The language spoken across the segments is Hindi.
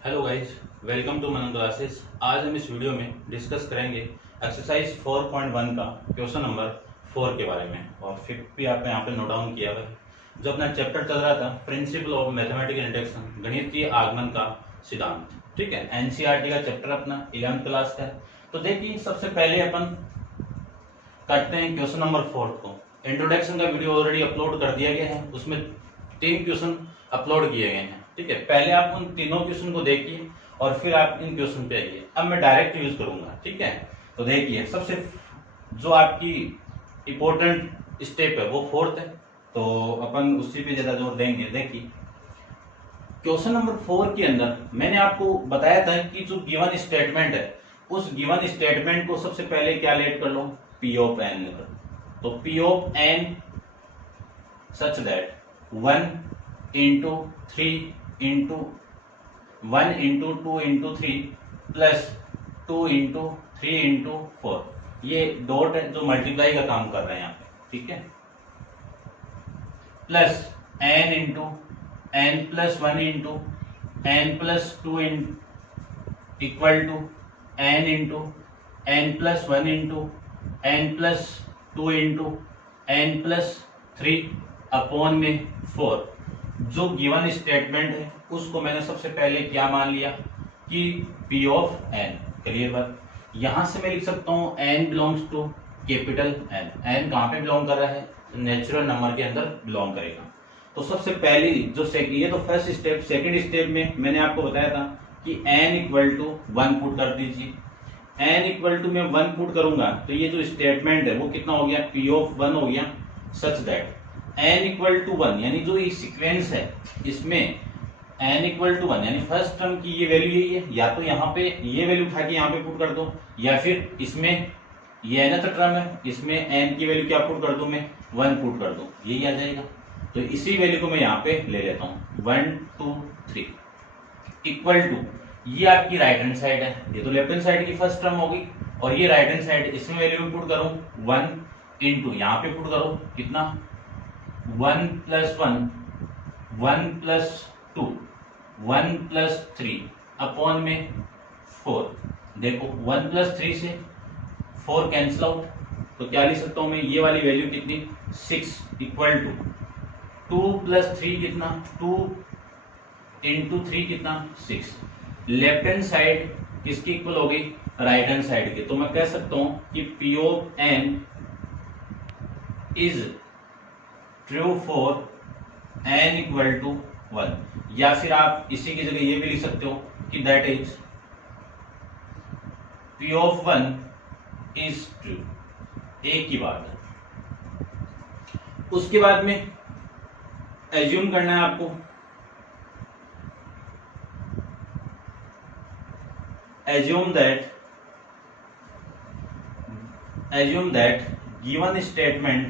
Hello guys, welcome to Manan classes. आज हम इस वीडियो में डिस्कस करेंगे एक्सरसाइज 4.1 का क्वेश्चन नंबर 4 के बारे में। और फिर भी आपने यहाँ पे नोट डाउन किया हुआ है। जो अपना चैप्टर चल रहा था प्रिंसिपल ऑफ मैथमेटिकल इंडक्शन, गणितीय आगमन का सिद्धांत, ठीक है। एनसीईआरटी का चैप्टर अपना 11th क्लास का है। तो देखिए, सबसे पहले अपन करते हैं क्वेश्चन नंबर 4 को। इंट्रोडक्शन का वीडियो ऑलरेडी अपलोड कर दिया गया है, उसमें 3 क्वेश्चन अपलोड किए गए हैं, ठीक है। पहले आप उन तीनों क्वेश्चन को देखिए और फिर आप इन क्वेश्चन पे आइए। अब मैं डायरेक्ट यूज करूंगा, ठीक है। तो देखिए, सबसे जो आपकी इंपॉर्टेंट स्टेप है वो 4th है, तो अपन उसी पे ज्यादा जोर देंगे। देखिए, क्वेश्चन नंबर 4 के अंदर मैंने आपको बताया था कि जो गिवन स्टेटमेंट है, उस गिवन स्टेटमेंट को सबसे पहले क्या लेट कर लो, पी ऑफ एन। तो P of N such that 1 into 3 into 1 into 2 into 3 plus 2 into 3 into 4, ये डॉट है जो मल्टीप्लाई का काम कर रहे हैं यहाँ पे, ठीक है। Plus n into n plus 1 into n plus 2 equal to n into n plus 1 into n plus 2 into n plus 3 upon में 4। जो गिवन स्टेटमेंट है उसको मैंने सबसे पहले क्या मान लिया कि पी ऑफ एन। क्लियर बात। यहां से मैं लिख सकता हूं n belongs to capital N. N कहां पे बिलोंग कर रहा है, नेचुरल नंबर के अंदर बिलोंग करेगा। तो सबसे पहली जो ये तो फर्स्ट स्टेप। सेकंड स्टेप में मैंने आपको बताया था कि एन इक्वल टू 1 पुट कर दीजिए। एन इक्वल टू में 1 पुट करूंगा तो ये जो स्टेटमेंट है वो कितना हो गया, पी ऑफ 1 हो गया such that n equal to 1, यानी जो ये सीक्वेंस है इसमें n इक्वल टू 1 यानी फर्स्ट टर्म की ये वैल्यू यही है। या तो यहाँ पे ये वैल्यू उठा के यहाँ पे पुट कर दो, या फिर इसमें ये nth टर्म है, इसमें n की वैल्यू क्या पुट कर दूं मैं, 1 पुट कर दूं, यही आ जाएगा। तो इसी वैल्यू को मैं यहाँ पे ले लेता हूँ 1 2 3 इक्वल टू, ये आपकी राइट हैंड साइड है, ये तो लेफ्ट हैंड साइड की फर्स्ट टर्म होगी, और ये राइट हैंड साइड, इसमें वैल्यू पुट करूं 1 इंटू यहाँ पे पुट करो कितना 1 प्लस 1 1 प्लस 2 1 प्लस 3 अपॉन में 4। देखो 1 प्लस 3 से 4 कैंसिल आउट, तो क्या लिख सकता हूं मैं, ये वाली वैल्यू कितनी 6 इक्वल टू 2 प्लस 3 कितना 2 इंटू 3 कितना 6। लेफ्ट हैंड साइड किसकी इक्वल हो गई, राइट हैंड साइड की। तो मैं कह सकता हूं कि P of N is true for n equal to 1, या फिर आप इसी की जगह ये भी लिख सकते हो कि that is p of 1 is true. एक ही बात है। उसके बाद में एज्यूम करना है आपको, assume that given statement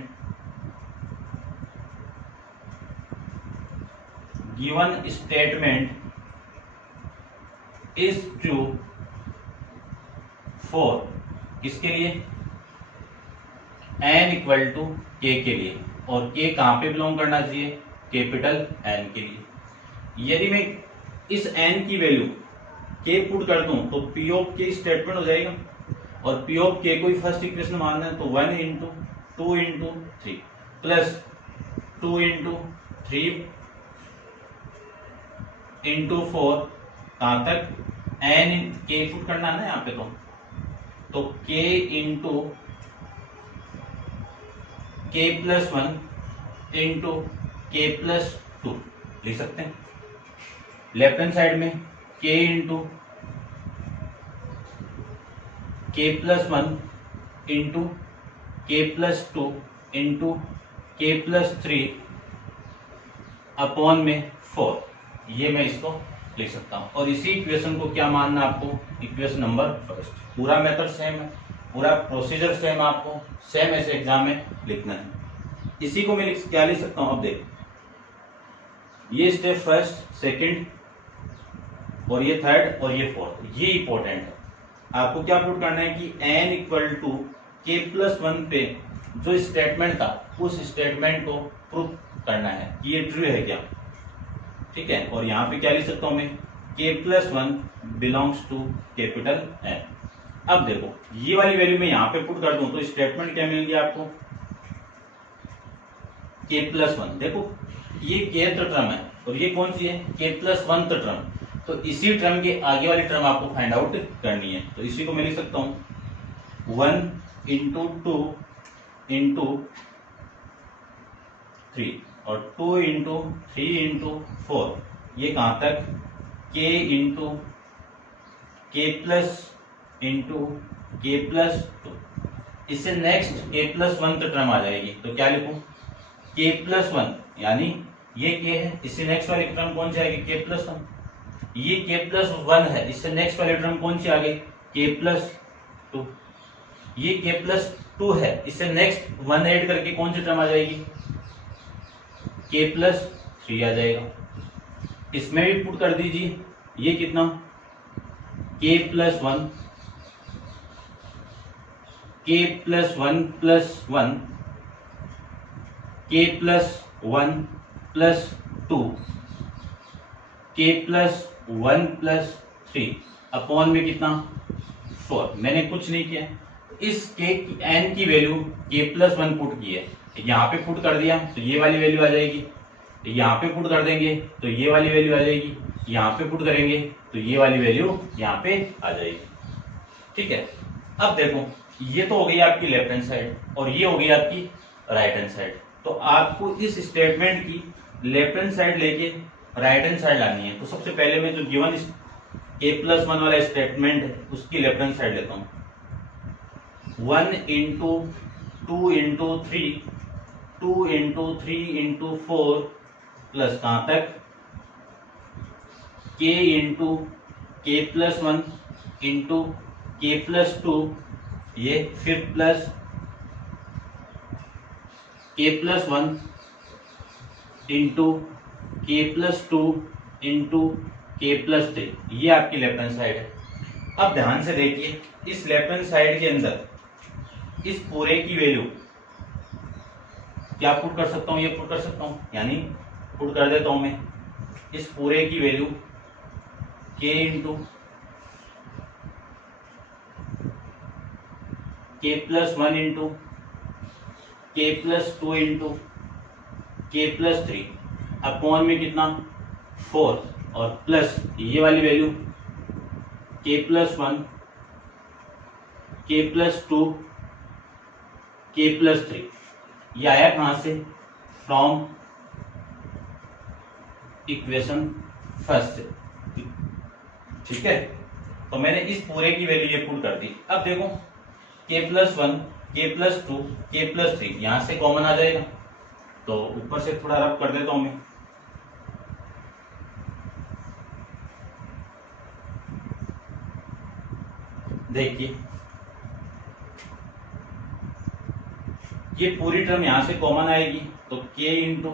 is true for किसके लिए, n इक्वल टू k के लिए। और k कहां पे बिलोंग करना चाहिए, कैपिटल N के लिए। यदि मैं इस n की वैल्यू k पुट कर दूं तो p ऑफ k स्टेटमेंट हो जाएगा, और p ऑफ k को ही फर्स्ट इक्वेशन मानना है, तो 1 into 2 into 3 plus 2 into 3 into 4, कहां तक n k पुट करना है ना यहाँ पे, तो k into k plus 1 into k plus 2 लिख सकते हैं। लेफ्ट हैंड साइड में k into k plus 1 into k plus 2 into k plus 3 upon में 4, ये मैं इसको लिख सकता हूं। और इसी इक्वेशन को क्या मानना आपको, इक्वेशन नंबर फर्स्ट। पूरा मेथड सेम है, पूरा प्रोसीजर सेम, आपको सेम ऐसे एग्जाम में लिखना है। इसी को मैं क्या लिख सकता हूं, अब देख, ये स्टेप फर्स्ट सेकंड और ये थर्ड और ये फोर्थ, ये इंपॉर्टेंट है। आपको क्या पुट करना है कि n equal to k plus 1 पे जो स्टेटमेंट था उस स्टेटमेंट को प्रूफ करना है कि ये ट्रू है क्या, ठीक है। और यहाँ पे क्या लिख सकता हूं मैं, k plus 1 belongs to capital N। अब देखो ये वाली वैल्यू मैं यहाँ पे पुट कर दूं तो स्टेटमेंट क्या मिल गया आपको, k प्लस 1। देखो ये kth टर्म है और ये कौन सी है, k प्लस 1th टर्म। तो इसी टर्म के आगे वाली टर्म आपको फाइंड आउट करनी है। तो इसी को मैं लिख सकता हूं 1 इंटू 2 इंटू 3 और 2 इंटू 3 इंटू 4, ये कहां तक k into k plus into k plus 2। इससे नेक्स्ट k प्लस 1 टर्म आ जाएगी तो क्या लिखूं, k प्लस 1, यानी ये k है, इससे नेक्स्ट वाली टर्म कौन सी आएगी, k प्लस 1। ये k प्लस 1 है, इससे नेक्स्ट वाली टर्म कौन सी आ गई, k प्लस 2। ये k प्लस 2 है, इससे नेक्स्ट 1 ऐड करके कौन सी टर्म आ जाएगी, k प्लस 3 आ जाएगा। इसमें भी पुट कर दीजिए, ये कितना k plus 1, k plus 1 plus 1, k plus 1 plus 2, k plus 1 plus 3 upon में कितना 4। मैंने कुछ नहीं किया, इस k की n की वैल्यू k प्लस 1 पुट की है, यहाँ पे पुट कर दिया तो ये वाली वैल्यू आ जाएगी, यहाँ पे पुट कर देंगे तो ये वाली वैल्यू आ जाएगी, यहाँ पे पुट करेंगे तो ये वाली वैल्यू यहाँ पे आ जाएगी। ठीक है, अब देखो ये तो हो गई आपकी लेफ्ट हैंड साइड और ये हो गई आपकी राइट हैंड साइड। तो आपको इस स्टेटमेंट की लेफ्ट हैंड साइड लेके राइट हैंड साइड लानी है। तो सबसे पहले मैं जो गिवन k प्लस 1 वाला स्टेटमेंट है उसकी लेफ्ट हैंड साइड लेता हूं। 1 into 2 into 3, 2 into 3 into 4 plus कहां तक k into k plus 1 into k plus 2, ये फिर plus k plus 1 into k plus 2 into k plus 3, ये आपकी लेफ्ट हैंड साइड है। अब ध्यान से देखिए, इस लेफ्ट हैंड साइड के अंदर इस पूरे की वैल्यू क्या पुट कर सकता हूं, ये पुट कर सकता हूं, यानी पुट कर देता हूं मैं इस पूरे की value k into k plus 1 into k plus 2 into k plus 3 upon में कितना 4 और प्लस ये वाली value k plus 1, k plus 2, k plus 3। ये आया कहां से, फ्रॉम इक्वेशन फर्स्ट से। ठीक है, तो मैंने इस पूरे की वैल्यू ये पुट कर दी। अब देखो k plus 1, k plus 2, k plus 3 यहां से कॉमन आ जाएगा, तो ऊपर से थोड़ा रब कर देता हूं मैं। देखिए ये पूरी टर्म यहां से कॉमन आएगी तो k इंटू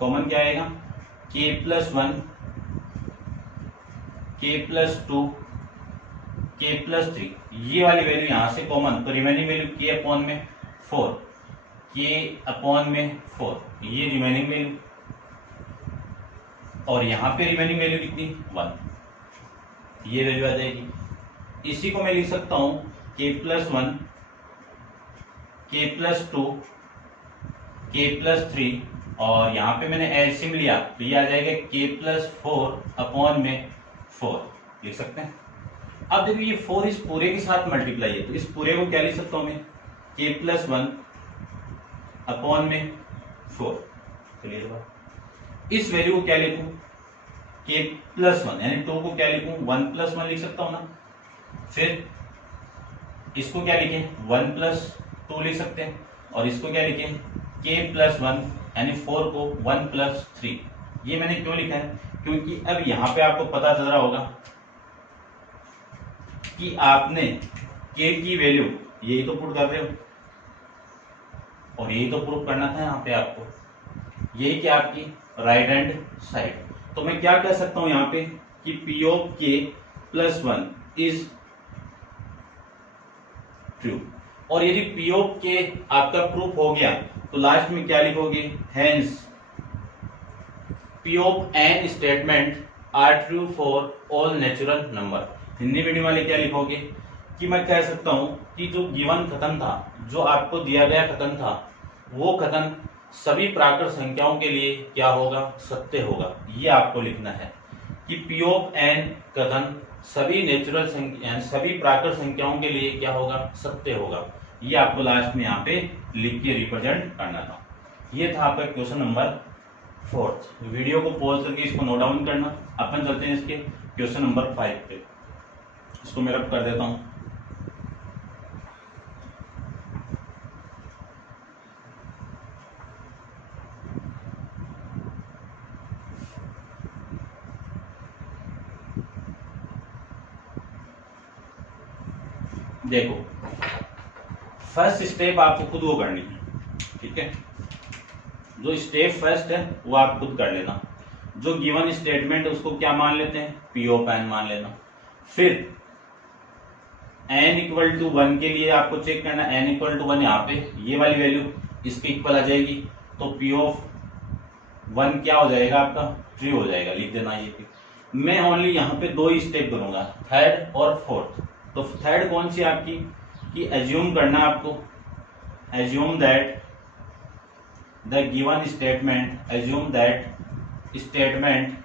कॉमन क्या आएगा, k plus 1, k plus 2, k plus 3, ये वाली वैल्यू यहां से कॉमन, तो रिमेनिंग वैल्यू k अपॉन में 4, k अपॉन में 4, ये रिमेनिंग वैल्यू, और यहां पे रिमेनिंग वैल्यू कितनी 1, ये वैल्यू आ जाएगी। इसी को मैं लिख सकता हूं k plus 1, k plus 2, k plus 3, और यहाँ पे मैंने एलसीएम लिया तो ये आ जाएगा k प्लस 4 अपॉन में 4, लिख सकते हैं। अब देखिए ये 4 इस पूरे के साथ मल्टीप्लाई है, तो इस पूरे को क्या लिख सकता हूं मैं, k प्लस 1 अपॉन में 4। क्लियर बात। इस वैल्यू को क्या लिखूं, k प्लस 1 यानी 2 को क्या लिखूं, 1 प्लस 1 लिख सकता हूं ना। फिर इसको क्या लिखें, 1 प्लस 2 लिख सकते हैं, और इसको क्या लिखें, k प्लस 1 यानी 4 को 1 प्लस 3। ये मैंने क्यों लिखा है, क्योंकि अब यहां पे आपको पता चल रहा होगा कि आपने k की वैल्यू यही तो पुट कर रहे हो और यही तो प्रूफ करना था यहाँ पे आपको, यही कि आपकी राइट हैंड साइड। तो मैं क्या कह सकता हूं यहाँ पे कि p of k plus 1 is true, और यदि p ऑफ k आपका प्रूफ हो गया तो लास्ट में क्या लिखोगे, hence p of n statement are true for all natural number. Hindi medium वाले क्या लिखोगे कि मैं कह सकता हूं कि जो गिवन कथन था, जो आपको दिया गया कथन था, वो कथन सभी प्राकृत संख्याओं के लिए क्या होगा, सत्य होगा। ये आपको लिखना है कि पी ऑफ एन कथन सभी नेचुरल संख्या सभी प्राकृत संख्याओं के लिए क्या होगा, सत्य होगा। ये आपको लास्ट में यहाँ पे लिख के रिप्रेजेंट करना था। ये था आपका क्वेश्चन नंबर 4। वीडियो को पॉज करके इसको नोट डाउन करना। अपन चलते हैं इसके क्वेश्चन नंबर 5 पे। इसको मैं रब कर देता हूं। देखो, फर्स्ट स्टेप आपको खुद वो करनी है, ठीक है। जो स्टेप फर्स्ट है वो आप खुद कर लेना। जो गिवन स्टेटमेंट है उसको क्या मान लेते हैं, पी ऑफ एन मान लेना। फिर एन इक्वल टू 1 के लिए आपको चेक करना, एन इक्वल टू 1 यहाँ पे ये वाली वैल्यू इसके इक्वल आ जाएगी, तो पी ऑफ 1 क्या हो जाएगा आपका, ट्रू हो जाएगा। लिख देना ये। मैं ओनली यहाँ पे 2 स्टेप करूंगा, थर्ड और फोर्थ। तो थर्ड कौन सी आपकी कि एज्यूम करना आपको, assume that the given statement, assume that statement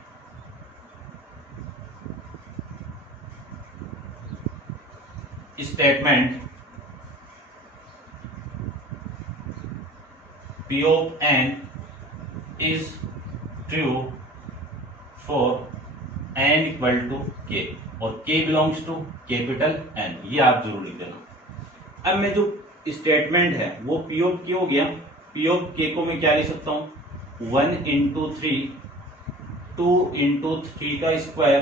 P of n is true for n equal to k और k belongs to capital N। ये आप जरूर लिख देना। अब मैं जो स्टेटमेंट है वो P of k हो गया। P of k को मैं क्या लिख सकता हूँ, 1 into 3, 2 into 3 का स्क्वायर,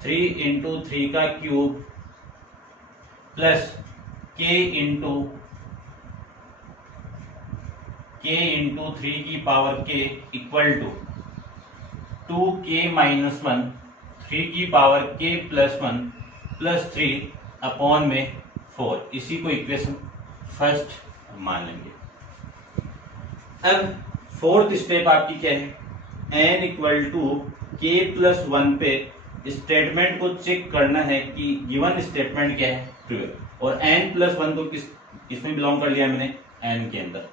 3 into 3 का क्यूब, प्लस k into 3 की power k equal to 2k minus 1, 3 की power k plus 1 plus 3 upon में 4। इसी को इक्वेशन फर्स्ट मान लेंगे। अब फोर्थ स्टेप आपकी क्या है, n equal to k plus 1 पे स्टेटमेंट को चेक करना है कि गिवन स्टेटमेंट क्या है, ट्रू है। और n प्लस 1 को किस इसमें बिलोंग कर लिया मैंने, n के अंदर,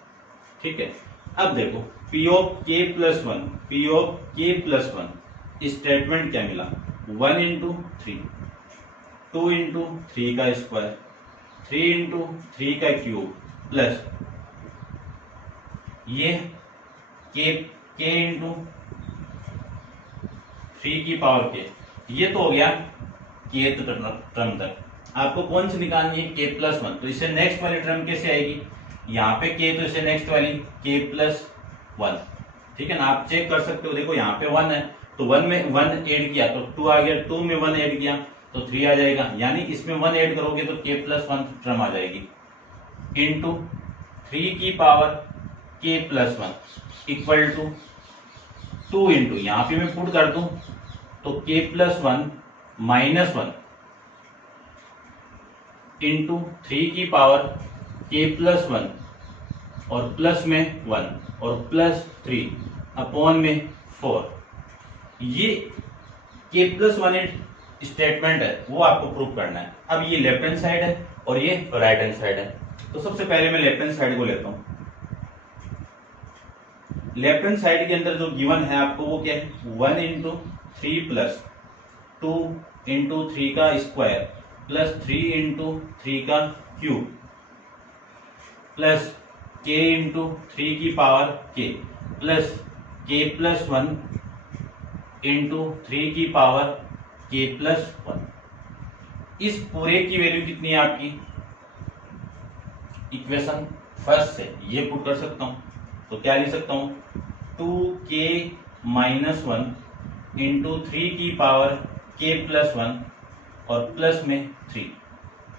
ठीक है। अब देखो P of k plus 1, P of k plus 1 statement क्या मिला, 1 इंटू 3, 2 इंटू 3 का स्क्वायर, 3 इंटू 3 का क्यूब, प्लस ये k इंटू 3 की पावर k। ये तो हो गया k टर्म तक। आपको कौन सी निकालनी है, k प्लस 1। तो इससे नेक्स्ट वाली टर्म कैसे आएगी, यहाँ पे k तो इससे नेक्स्ट वाली k प्लस 1, ठीक है ना। आप चेक कर सकते हो, देखो यहाँ पे 1 है तो 1 में 1 ऐड किया तो 2 आ गया, 2 में 1 ऐड किया तो 3 आ जाएगा, यानी इसमें 1 ऐड करोगे तो k प्लस 1 टर्म आ जाएगी, इंटू 3 की power k plus 1 equal to 2 into, यहाँ पे मैं पुट कर दूं तो k प्लस 1 माइनस 1 इंटू 3 की पावर k प्लस 1 और प्लस में 1 और प्लस 3 अपॉन में 4। ये k प्लस 1 स्टेटमेंट है वो आपको प्रूव करना है। अब ये लेफ्ट हैंड साइड है और ये राइट हैंड साइड है। तो सबसे पहले मैं लेफ्ट हैंड साइड को लेता हूं। लेफ्ट हैंड साइड के अंदर जो गिवन है आपको वो क्या है, 1 इंटू 3 प्लस 2 इंटू 3 का स्क्वायर प्लस 3 इंटू 3 का क्यूब प्लस k इंटू 3 की power k plus k plus 1 into 3 की पावर k प्लस 1। इस पूरे की वैल्यू कितनी है आपकी, इक्वेशन फर्स्ट से ये पुट कर सकता हूं। तो क्या लिख सकता हूं, 2k माइनस 1 इंटू 3 की पावर k प्लस 1 और प्लस में 3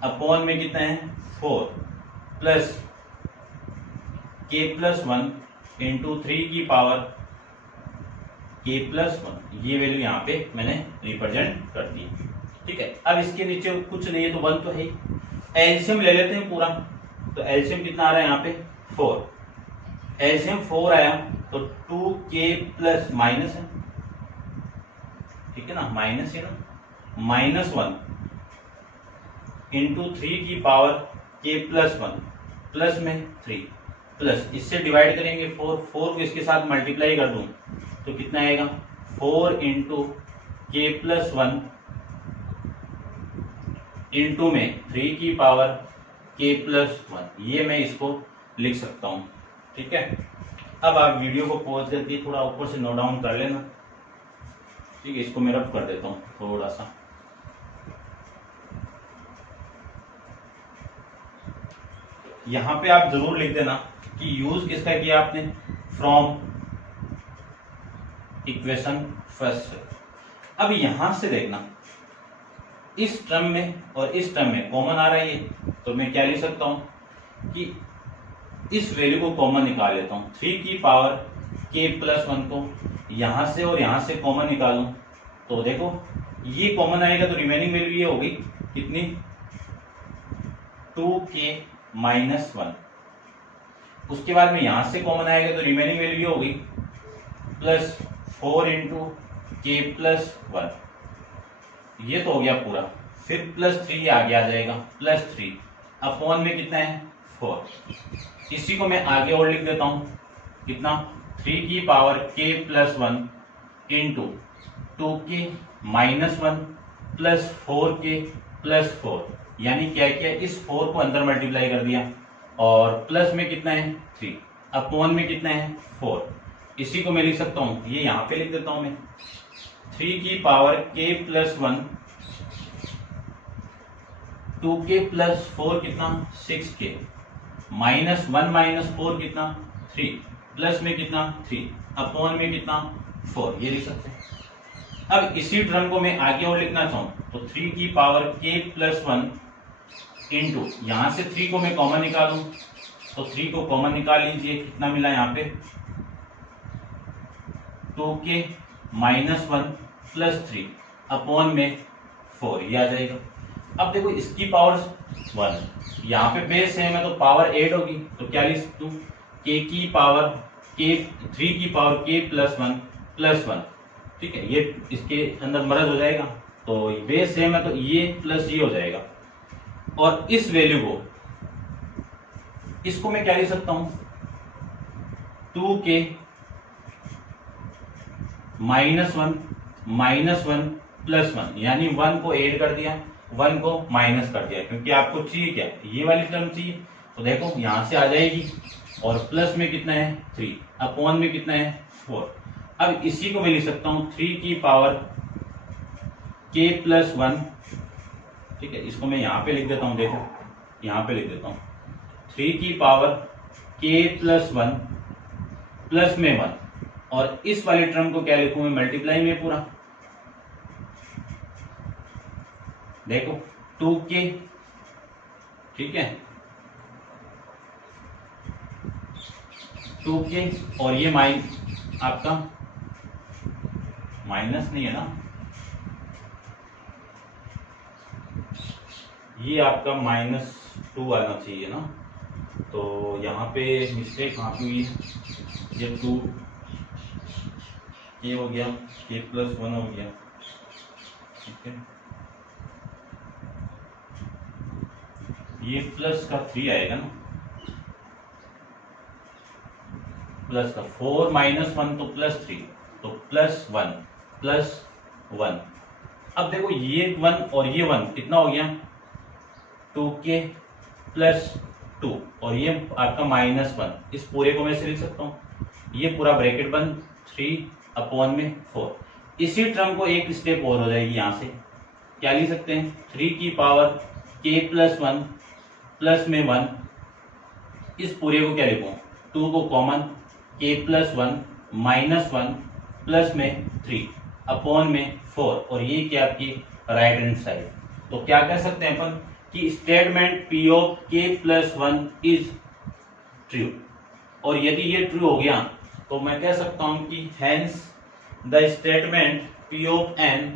अपॉन में कितना है 4 प्लस k प्लस 1 इंटू 3 की पावर k प्लस 1। ये वैल्यू यहाँ पे मैंने रिप्रेजेंट कर दी, ठीक है। अब इसके नीचे कुछ नहीं है तो 1 तो है ही। एलसीएम ले लेते हैं पूरा। तो एलसीएम कितना आ रहा है यहाँ पे 4। एलसीएम 4 आया तो 2k प्लस माइनस है ठीक है ना, माइनस है ना, -1 इंटू 3 की पावर k प्लस 1 प्लस में 3 प्लस इससे डिवाइड करेंगे 4 को इसके साथ मल्टीप्लाई कर दूं तो कितना आएगा 4 इंटू k प्लस 1 इंटू में 3 की पावर k प्लस 1, ये मैं इसको लिख सकता हूं। ठीक है, अब आप वीडियो को पॉज करके थोड़ा ऊपर से नोट डाउन कर लेना। ठीक है, इसको मैं रब कर देता हूं थोड़ा सा। यहां पे आप जरूर लिख देना कि यूज किसका किया आपने, फ्रॉम इक्वेशन फर्स्ट। अब यहां से देखना इस टर्म में और इस टर्म में कॉमन आ रहा है ये, तो मैं क्या लिख सकता हूं कि इस वैल्यू को कॉमन निकाल लेता हूं। 3 की पावर k प्लस 1 को यहां से और यहां से कॉमन निकालूं तो देखो ये कॉमन आएगा तो रिमेनिंग वैल्यू ये होगी कितनी, 2k माइनस 1। उसके बाद में यहां से कॉमन आएगा तो रिमेनिंग वैल्यू ये होगी प्लस 4 इंटू k प्लस 1, ये तो हो गया पूरा। फिर प्लस 3 आगे आ जाएगा, प्लस 3 अपॉन में कितना है 4। इसी को मैं आगे और लिख देता हूं कितना, 3 की power k plus 1 into 2k minus 1 plus 4k plus 4, यानी क्या किया, इस 4 को अंदर मल्टीप्लाई कर दिया और प्लस में कितना है 3 अपॉन में कितना है 4। इसी को मैं लिख सकता हूं, ये यहां पे लिख देता हूं मैं, 3 की power k plus 1 2k plus 4 कितना 6k माइनस 1 माइनस 4 कितना 3 प्लस में कितना 3 अपॉन में कितना 4, ये लिख सकते हैं। अब इसी टर्म को मैं आगे और लिखना चाहूं तो 3 की पावर k प्लस 1 इंटू यहां से 3 को मैं कॉमन निकालूं तो 3 को कॉमन निकाल लीजिए, कितना मिला यहाँ पे 2k माइनस 1 प्लस 3 अपॉन में 4, ये आ जाएगा। अब देखो इसकी पावर 1, यहाँ पे बेस है मैं तो पावर 8 होगी तो क्या लिख सकता हूँ, k की पावर k 3 की पावर k प्लस 1 प्लस 1। ठीक है, ये इसके अंदर मर्ज हो जाएगा तो बेस सेम है तो ये प्लस ये हो जाएगा। और इस वैल्यू को इसको मैं क्या लिख सकता हूं, 2k माइनस 1 प्लस 1, यानी 1 को ऐड कर दिया 1 को माइनस कर दिया, क्योंकि आपको चाहिए क्या, ये वाली टर्म चाहिए तो देखो यहां से आ जाएगी और प्लस में कितना है 3 अपॉन में कितना है 4। अब इसी को मैं लिख सकता हूं 3 की पावर k प्लस 1। ठीक है, इसको मैं यहां पे लिख देता हूं, देखो यहां पे लिख देता हूं 3 की पावर k प्लस 1 प्लस में 1, और इस वाली टर्म को क्या लिखूं मैं, मल्टीप्लाई में पूरा, देखो 2k। ठीक है, 2k और ये आपका माइनस नहीं है ना, ये आपका -2 आना चाहिए ना, तो यहाँ पे मिस्टेक कहाँ पे हुई, ये 2 ये हो गया k प्लस 1 हो गया। ठीक है, ये प्लस का 3 आएगा ना, प्लस का 4 माइनस 1 तो प्लस 3 तो प्लस 1 प्लस 1। अब देखो ये 1 और ये 1 कितना हो गया 2k प्लस 2 और ये आपका -1, इस पूरे को मैं से लिख सकता हूँ, ये पूरा ब्रैकेट बंद 3 अपॉन में 4। इसी टर्म को एक स्टेप और हो जाएगी, यहाँ से क्या लिख सकते हैं 3 की पावर k प्लस 1 प्लस में 1, इस पूरे को क्या लिखूं 2 को common k plus 1 minus 1 plus में 3 अपॉन में 4, और ये क्या आपकी राइट हैंड साइड। तो क्या कह सकते हैं अपन कि statement p of k plus 1 is true, और यदि ये ट्रू हो गया तो मैं कह सकता हूं कि hence the statement p of n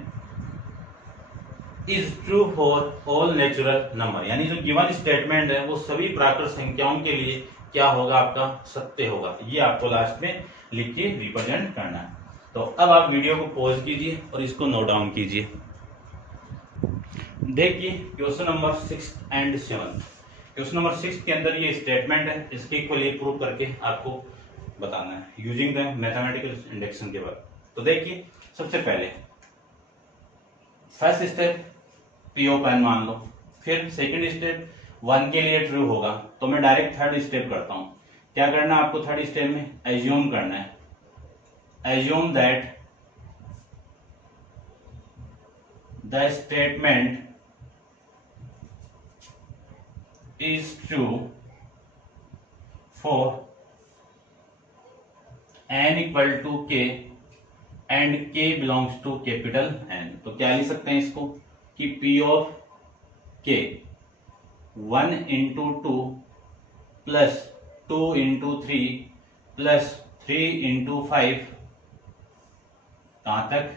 is true for all natural number, यानी जो गिवन स्टेटमेंट है वो सभी प्राकृत संख्याओं के लिए क्या होगा, आपका सत्य होगा। ये आपको लास्ट में लिख के रिप्रेजेंट करना है। तो अब आप वीडियो को पॉज कीजिए और इसको नोट डाउन कीजिए। देखिए question number 6 and 7। Question number 6 के अंदर ये स्टेटमेंट है, इसके इक्वल ये प्रूव करके आपको बताना है यूजिंग द मैथमेटिकल इंडक्शन के बाद। तो देखिए सबसे पहले first step P of N मान लो, फिर सेकंड स्टेप 1 के लिए ट्रू होगा, तो मैं डायरेक्ट थर्ड स्टेप करता हूं। क्या करना है आपको थर्ड स्टेप में? एज्यूम करना है, assume that the statement is true for n equal to k and k belongs to capital N। तो क्या लिख सकते हैं इसको कि p of k 1 into 2 plus 2 into 3 plus 3 into 5 कहां तक?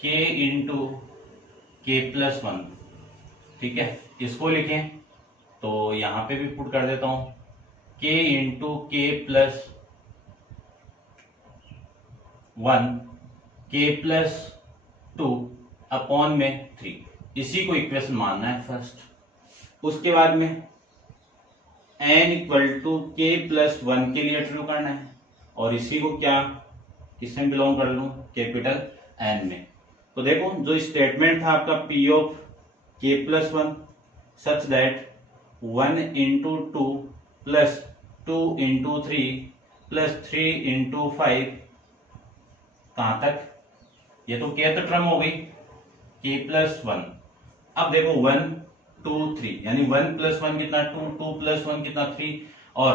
k into k plus 1। ठीक है, इसको लिखें तो यहां पे भी पुट कर देता हूं k इंटू के प्लस 1 k प्लस 2 अपॉन में 3। इसी को इक्वेशन मानना है फर्स्ट। उसके बाद में n इक्वल टू के प्लस 1 के लिए ट्रू करना है और इसी को क्या किसमें बिलोंग कर लूं? कैपिटल N में। तो देखो जो स्टेटमेंट था आपका p of k plus 1 such that 1 into 2 plus 2 into 3 plus 3 into 5 कहां तक? ये तो kth टर्म हो गई k प्लस 1। अब देखो 1 2 3 यानी 1 प्लस 1 कितना 2, 2 प्लस 1 कितना 3 और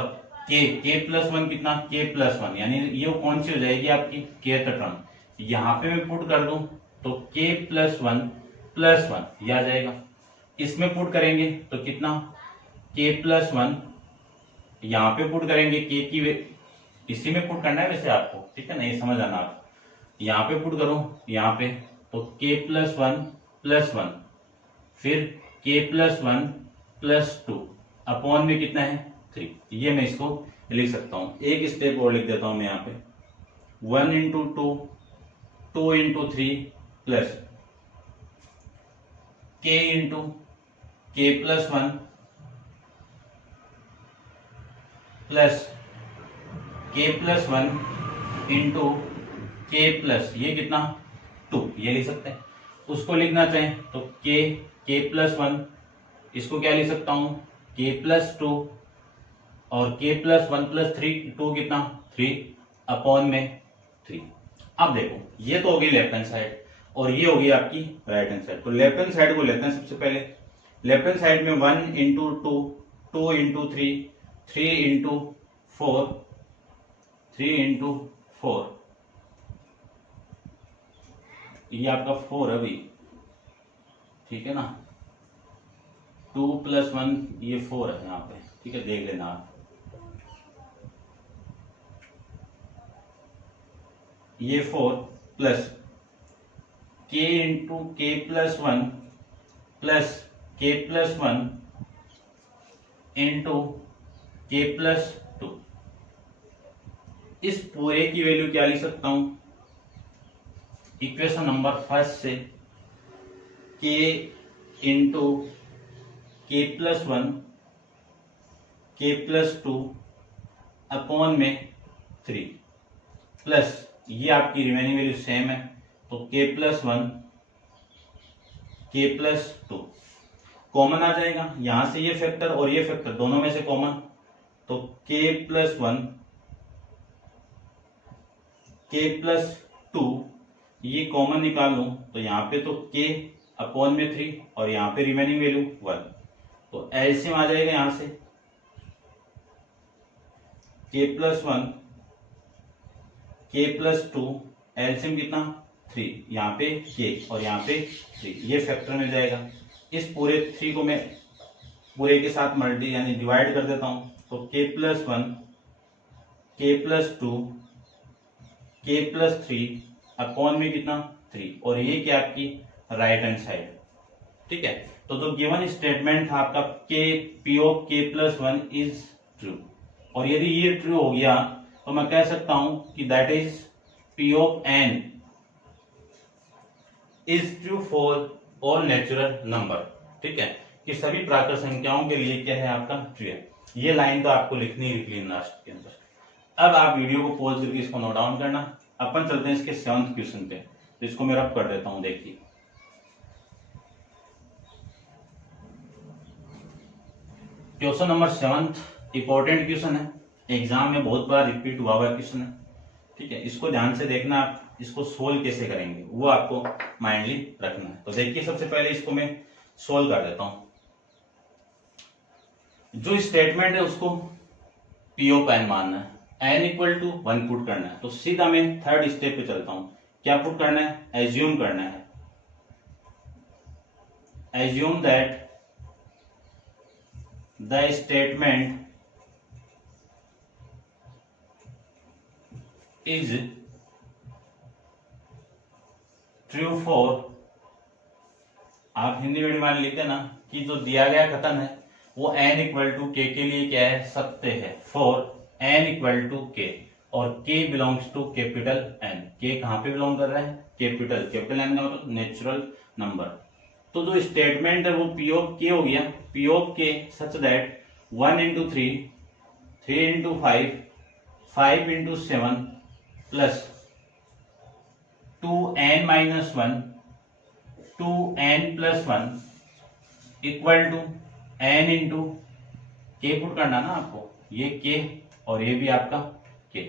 k प्लस 1 कितना k प्लस 1 यानी ये कौन सी हो जाएगी आपकी kth टर्म। यहां पे मैं पुट कर दूं तो k प्लस 1 प्लस 1 ये आ जाएगा। इसमें पुट करेंगे तो कितना k प्लस 1 यहाँ पे पुट करेंगे k की इसी में पुट करना है वैसे आपको, ठीक है ना, ये समझ आना आप। यहाँ पे पुट करो यहाँ पे तो k प्लस 1 प्लस 1 फिर k प्लस 1 प्लस 2 अपॉन में कितना है 3। ये मैं इसको लिख सकता हूँ। एक स्टेप और लिख देता हूँ मैं यहाँ पे 1 into 2 2 into 3 plus k into k plus 1 plus k plus 1 into k plus ये कितना 2 ये लिख सकते हैं। उसको लिखना चाहें तो k प्लस 1 इसको क्या लिख सकता हूं k प्लस 2 और k प्लस 1 प्लस 3 2 कितना 3 अपॉन में 3। अब देखो ये तो होगी लेफ्ट हैंड साइड और ये होगी आपकी राइट हैंड साइड। तो लेफ्ट हैंड साइड को लेते हैं सबसे पहले। लेफ्ट हैंड साइड में 1 इंटू 2 2 इंटू 3 3 इंटू 4 3 इंटू 4 ये आपका 4 है भाई, ठीक है ना। 2 प्लस 1 ये 4 है यहाँ पे, ठीक है, देख लेना आप। ये 4 प्लस k इंटू के plus 1 plus k plus 1 into k plus 2। इस पूरे की वैल्यू क्या लिख सकता हूं इक्वेशन नंबर फर्स्ट से k इंटू के प्लस 1 k प्लस 2 अपॉन में 3 प्लस ये आपकी रिमेनिंग वैल्यू सेम है तो k plus 1 k plus 2 common आ जाएगा। यहां से ये फैक्टर और ये फैक्टर दोनों में से कॉमन तो k प्लस 1 k प्लस 2 ये कॉमन निकाल लूं तो यहाँ पे तो k अपॉन में 3 और यहाँ पे रिमेनिंग वैल्यू 1 तो एलसीएम आ जाएगा यहां से k plus 1 k plus 2 LCM कितना 3 यहाँ पे k और यहाँ पे 3 ये फैक्टर में जाएगा। इस पूरे 3 को मैं पूरे के साथ मल्टी यानी डिवाइड कर देता हूं तो k plus 1 k plus 2 k plus 3 upon में कितना 3 और ये क्या आपकी राइट हैंड साइड, ठीक है। तो जो गिवन स्टेटमेंट था आपका k p of k plus 1 is true और यदि ये ट्रू हो गया तो मैं कह सकता हूं कि that is P of n is true for all natural number. ठीक है, कि सभी प्राकृत संख्याओं के लिए क्या है आपका ट्रू है। ये लाइन तो आपको लिखनी ही लिखनी लास्ट के अंदर। अब आप वीडियो को पॉज करके इसको नोट डाउन करना। अपन चलते हैं इसके 7th क्वेश्चन पे, तो इसको मैं रब कर देता हूं। देखिए क्वेश्चन नंबर 7 इंपॉर्टेंट क्वेश्चन है, एग्जाम में बहुत बार रिपीट हुआ हुआ क्वेश्चन है। ठीक है, इसको ध्यान से देखना, आप इसको सोल्व कैसे करेंगे वो आपको माइंडली रखना है। तो देखिए सबसे पहले इसको मैं सोल्व कर देता हूं। जो स्टेटमेंट है उसको P ऑफ n मानना है, n इक्वल टू 1 पुट करना है। तो सीधा मैं थर्ड स्टेप पे चलता हूं। क्या पुट करना है? एज्यूम करना है, assume that the statement is true for, आप हिंदी मीडियम वाले लिख देना कि जो दिया गया कथन है वो n इक्वल टू के लिए क्या है? सत्य है। For n equal to k, और k belongs to capital n। k कहां पे बिलोंग कर रहा है? कैपिटल n का मतलब नेचुरल नंबर। तो जो स्टेटमेंट है वो P ऑफ k हो गया, P of k such that 1 into 3, 3 into 5, 5 into 7 plus 2n minus 1, 2n plus 1 equal to n into k put करना ना आपको, ये k और ये भी आपका k।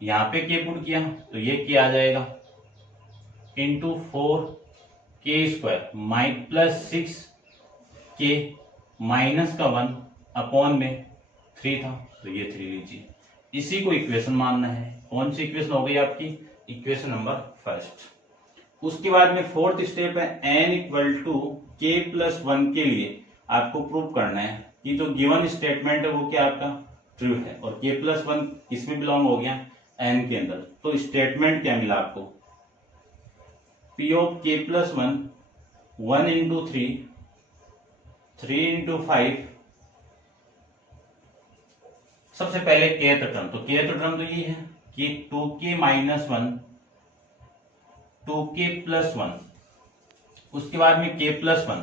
यहाँ पे k पुट किया तो ये k आ जाएगा into 4k² plus 6k minus का 1 अपॉन में 3 था, तो ये 3 लीजिए। इसी को इक्वेशन मानना है। कौन सी इक्वेशन हो गई आपकी? Equation number first. उसके बाद में फोर्थ स्टेप है n equal to k plus 1 के लिए आपको प्रूव करना है कि जो गिवन स्टेटमेंट है वो क्या आपका ट्रू है, और k प्लस 1 इसमें बिलोंग हो गया n के अंदर। तो स्टेटमेंट क्या मिला आपको? P of k plus 1, 1 into 3, 3 into 5, सबसे पहले kth टर्म, तो kth टर्म तो ये है कि 2k माइनस 1, 2k प्लस 1। उसके बाद में k प्लस 1,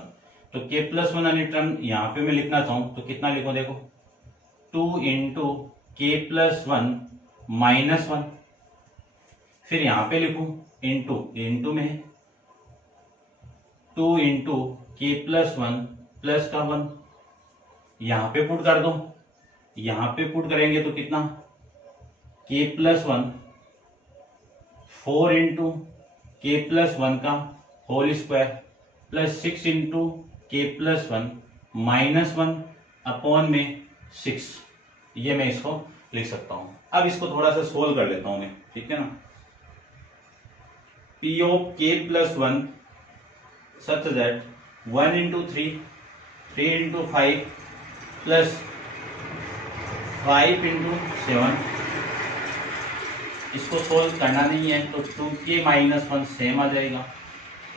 तो k प्लस 1 यानी टर्म यहां पे मैं लिखना चाहूं तो कितना लिखूं? देखो 2 इंटू k प्लस 1 माइनस 1, फिर यहां पे लिखूं इंटू में 2 इंटू k प्लस 1 प्लस का 1, यहां पे पुट कर दो। यहां पे पुट करेंगे तो कितना? k plus 1, 4 into k plus 1 का whole square plus 6 into k plus 1 minus 1 upon में 6। ये मैं इसको लिख सकता हूं। अब इसको थोड़ा सा सोल्व कर लेता हूं मैं, ठीक है ना। P of k plus 1 such that 1 into 3, 3 into 5 plus 5 into 7। इसको सोल्व करना नहीं है तो 2k माइनस 1 सेम आ जाएगा।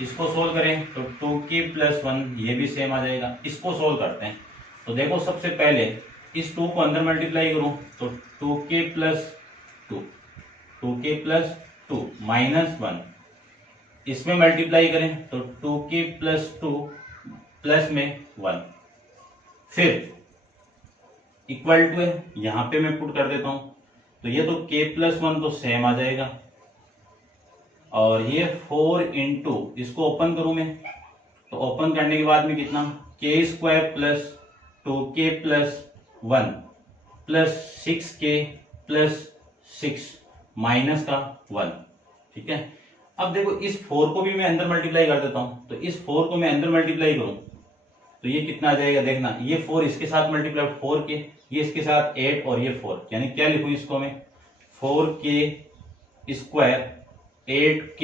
इसको सोल्व करें तो 2k प्लस 1 ये भी सेम आ जाएगा। इसको सोल्व करते हैं तो देखो सबसे पहले इस 2 को अंदर मल्टीप्लाई करूं तो 2k plus 2, 2k plus 2 minus 1, इसमें मल्टीप्लाई करें तो 2k प्लस 2 प्लस में 1, फिर इक्वल टू है, यहां पे मैं पुट कर देता हूं तो ये तो k प्लस 1 तो सेम आ जाएगा, और ये 4 इंटू, इसको ओपन करूं मैं तो ओपन करने के बाद में कितना? k² plus 2k plus 1 plus 6k plus 6 minus का 1। ठीक है, अब देखो इस 4 को भी मैं अंदर मल्टीप्लाई कर देता हूं तो इस 4 को मैं अंदर मल्टीप्लाई करूं तो ये कितना आ जाएगा? देखना, ये 4 इसके साथ मल्टीप्लाई, 4k, ये इसके साथ 8 और ये 4, यानी क्या लिखूं इसको मैं? 4k² 8k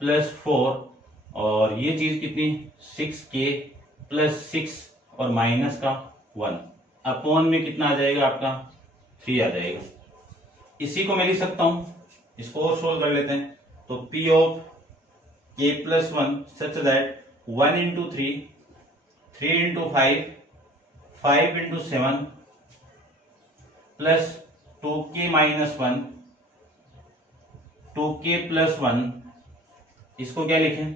प्लस 4, और ये चीज कितनी? 6k प्लस 6 और माइनस का 1 अपॉन में कितना आ जाएगा आपका? 3 आ जाएगा। इसी को मैं लिख सकता हूं, इसको और सोल्व कर लेते हैं तो P of k plus 1 such that 1 into 3, 3 into 5, 5 into 7 plus 2k minus 1 2k plus 1, इसको क्या लिखें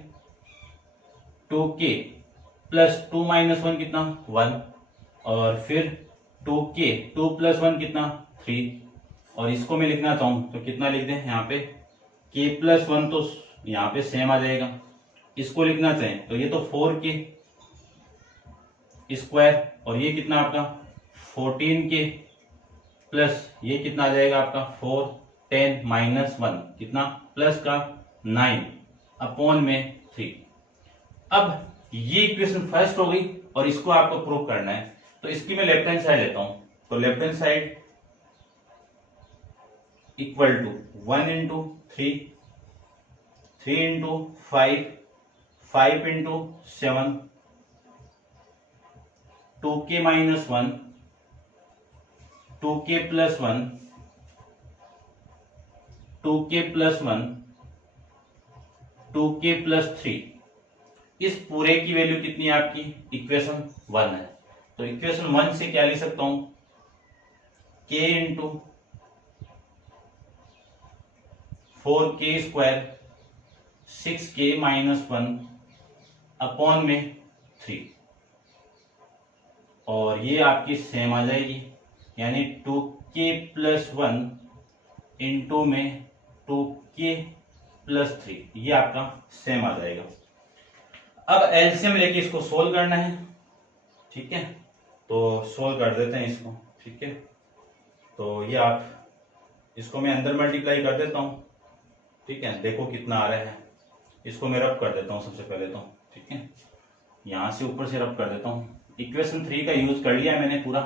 2k प्लस 2 माइनस 1 कितना 1, और फिर 2k 2 प्लस 1 कितना 3, और इसको मैं लिखना चाहूं तो कितना लिख दें यहाँ पे k प्लस 1, तो यहाँ पे सेम आ जाएगा। इसको लिखना चाहें तो ये तो 4k स्क्वायर, और ये कितना आपका 14k प्लस ये कितना आ जाएगा आपका 4 10 माइनस 1 कितना प्लस का 9 अपॉन में 3। अब ये इक्वेशन फर्स्ट हो गई और इसको आपको प्रूव करना है, तो इसकी मैं लेफ्ट हैंड साइड लेता हूं। तो left hand side equal to 1 into 3, 3 into 5, 5 into 7, 2k minus 1, 2k plus 1, 2k plus 1, 2k plus 3। इस पूरे की वैल्यू कितनी है आपकी इक्वेशन 1 है। तो इक्वेशन 1 से क्या लिख सकता हूं k into 4k square 6k minus 1 upon में 3, और ये आपकी सेम आ जाएगी, यानी 2k प्लस 1 इंटू में 2k प्लस 3, ये आपका सेम आ जाएगा। अब एलसीएम लेके इसको सोल्व करना है, ठीक है, तो सोल्व कर देते हैं इसको, ठीक है। तो ये आप इसको मैं अंदर मल्टीप्लाई कर देता हूं, ठीक है, देखो कितना आ रहा है। इसको मैं रब कर देता हूं सबसे पहले तो, ठीक है, यहां से ऊपर से रब कर देता हूं। इक्वेशन 3 का यूज कर लिया है मैंने पूरा।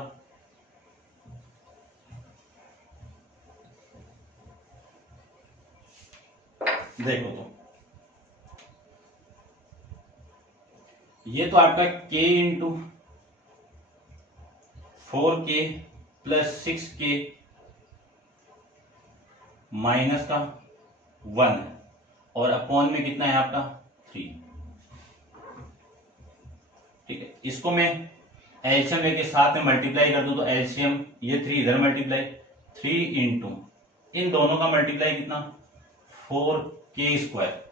देखो तो ये तो आपका k into 4k plus 6k minus का 1 है, और अपॉन में कितना है आपका 3, ठीक है। इसको मैं एलसीएम लेके साथ में मल्टीप्लाई कर दूं तो एलसीएम ये 3 इधर मल्टीप्लाई, 3 इंटू इन दोनों का मल्टीप्लाई कितना 4k स्क्वायर,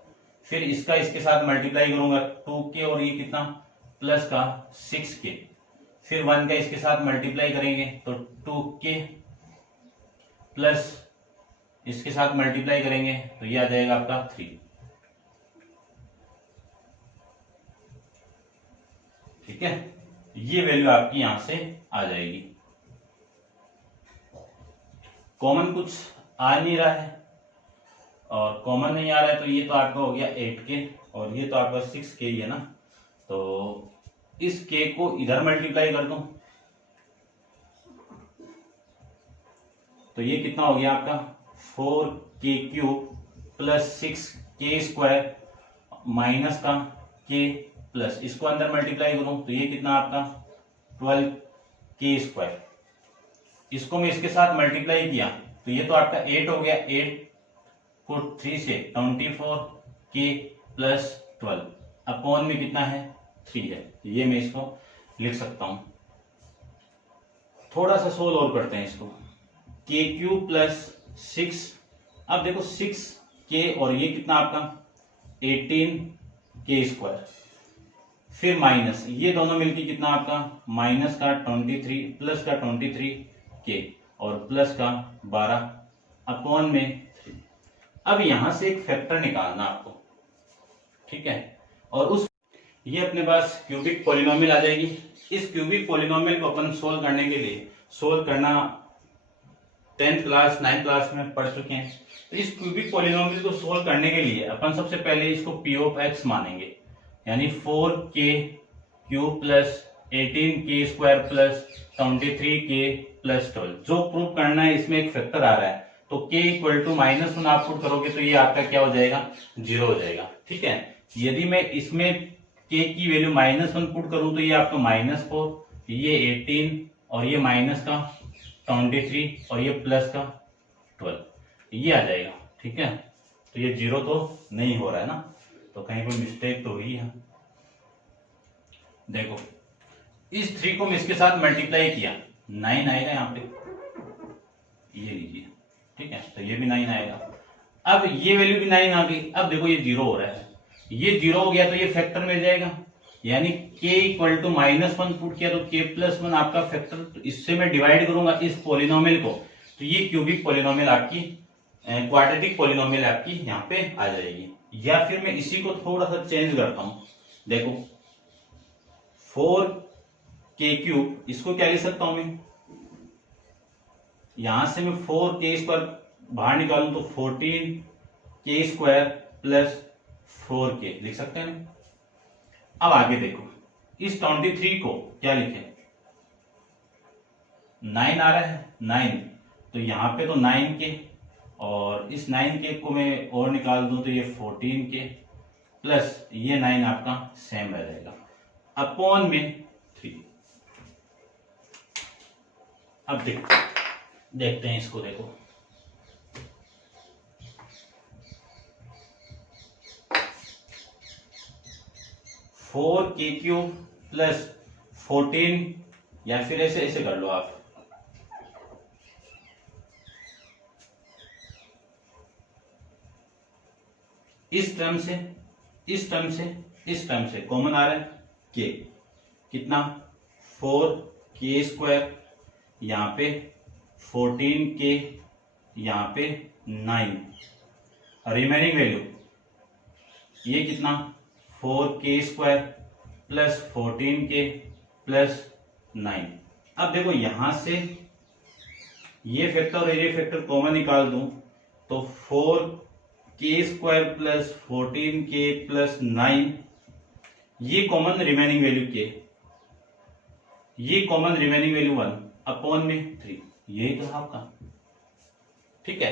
फिर इसका इसके साथ मल्टीप्लाई करूंगा 2k, और ये कितना प्लस का 6k, फिर 1 का इसके साथ मल्टीप्लाई करेंगे तो 2k प्लस इसके साथ मल्टीप्लाई करेंगे तो ये आ जाएगा आपका 3, ठीक है। ये वैल्यू आपकी यहां से आ जाएगी। कॉमन कुछ आ नहीं रहा है, और कॉमन नहीं आ रहा है तो ये तो आपका हो गया 8k, और ये तो आपका 6k ही है ना, तो इस k को इधर मल्टीप्लाई कर दूं तो ये कितना हो गया आपका 4k cube plus 6k square minus का k प्लस इसको अंदर मल्टीप्लाई करूं तो ये कितना आपका 12k स्क्वायर। इसको मैं इसके साथ मल्टीप्लाई किया तो ये तो आपका 8 हो गया, 8 को 3 से 24k प्लस 12 अपॉन में कितना है 3 है। ये मैं इसको लिख सकता हूं। थोड़ा सा सोल्व और करते हैं इसको, k क्यूब प्लस 6, अब देखो 6k और ये कितना आपका 18k स्क्वायर, फिर माइनस ये दोनों मिलकर कितना आपका माइनस का 23 प्लस का 23k और प्लस का 12 अपॉन में 3। अब यहां से एक फैक्टर निकालना आपको, ठीक है, और उस ये अपने पास क्यूबिक पॉलिनोमियल आ जाएगी। इस क्यूबिक पॉलिनोमियल को अपन सोल्व करने के लिए सोल्व करना 10th क्लास 9th क्लास में पढ़ चुके हैं। तो इस क्यूबिक पॉलिनोमियल को सोल्व करने के लिए अपन सबसे पहले इसको p ऑफ x मानेंगे, यानी 4k cube plus 18k square plus 23k plus 12। जो प्रूव करना है इसमें एक फैक्टर आ रहा है तो k इक्वल टू -1 आप पुट करोगे तो ये आपका क्या हो जाएगा 0 हो जाएगा, ठीक है। यदि मैं इसमें k की वैल्यू -1 पुट करूं तो ये आपका -4, ये 18 और ये माइनस का 23 और ये प्लस का 12, ये आ जाएगा, ठीक है। तो ये 0 तो नहीं हो रहा है ना, तो कहीं कोई मिस्टेक तो हुई है। देखो इस 3 को मैं इसके साथ मल्टीप्लाई किया 9 आएगा यहाँ पे, ये लीजिए, ठीक है, तो ये भी 9 आएगा। अब ये वैल्यू भी 9 आ गई। अब देखो ये 0 हो रहा है, ये 0 हो गया तो ये फैक्टर मिल जाएगा, यानी k इक्वल टू -1 पुट किया तो k+1 आपका फैक्टर। तो इससे मैं डिवाइड करूंगा इस पोलिनोमियल को, तो ये क्यूबिक पोलिनोमियल आपकी क्वाड्रेटिक पोलिनोमियल आपकी यहाँ पे आ जाएगी। या फिर मैं इसी को थोड़ा सा चेंज करता हूं, देखो 4k3, इसको क्या लिख सकता हूं मैं, यहां से मैं 4k² बाहर निकालूं तो 14k² प्लस 4k लिख सकते हैं। अब आगे देखो, इस 23 को क्या लिखें, 9 आ रहा है 9, तो यहाँ पे तो 9k, और इस 9k को मैं और निकाल दूं तो ये 14k प्लस ये 9 आपका सेम रह जाएगा अपॉन में 3। अब देखते हैं इसको, देखो 4k³ प्लस 14, या फिर ऐसे ऐसे कर लो आप, इस टर्म से इस टर्म से इस टर्म से कॉमन आ रहा है k, कितना 4k², यहाँ पे 14k, यहाँ पे 9, रिमेनिंग वैल्यू ये कितना 4k² प्लस 14k प्लस 9। अब देखो यहां से ये फैक्टर और ये फैक्टर कॉमन निकाल दूं तो 4k² प्लस 14k प्लस 9, ये कॉमन रिमेनिंग वैल्यू k, ये कॉमन रिमेनिंग वैल्यू 1 अपॉन में 3, यही तो आपका, ठीक है।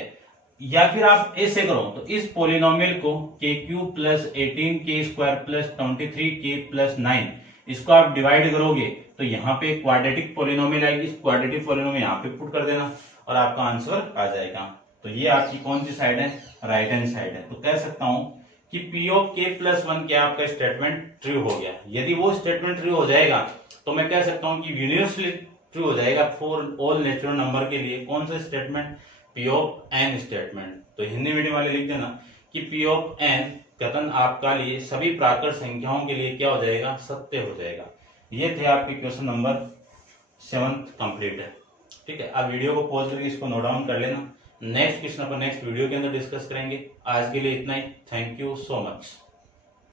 या फिर आप ऐसे करो तो इस पोलिनोमियल को k³ plus 18k² plus 23k plus 9, इसको आप डिवाइड करोगे तो यहाँ पे क्वाड्रेटिक पोलिनोमियल आएगी, इस क्वाड्रेटिक पोलिनोमियल यहाँ पे पुट कर देना और आपका आंसर आ जाएगा। तो ये आपकी कौन सी साइड है, राइट हैंड साइड है। तो कह सकता हूं कि P ऑफ k+1 क्या आपका स्टेटमेंट ट्रू हो गया। यदि वो स्टेटमेंट ट्रू हो जाएगा तो मैं कह सकता हूं कि यूनिवर्सली ट्रू हो जाएगा फॉर ऑल नेचुरल नंबर के लिए। कौन सा statement, P of n statement. तो हिंदी मीडियम वाले लिख देना कि P ऑफ n कथन आपका लिए सभी प्राकृत संख्याओं के लिए क्या हो जाएगा, सत्य हो जाएगा। ये थे आपके क्वेश्चन नंबर 7 कंप्लीट है, ठीक है। आप वीडियो को पॉज करके इसको नोट डाउन कर लेना। नेक्स्ट क्वेश्चन अपन नेक्स्ट वीडियो के अंदर डिस्कस करेंगे। आज के लिए इतना ही। Thank you so much.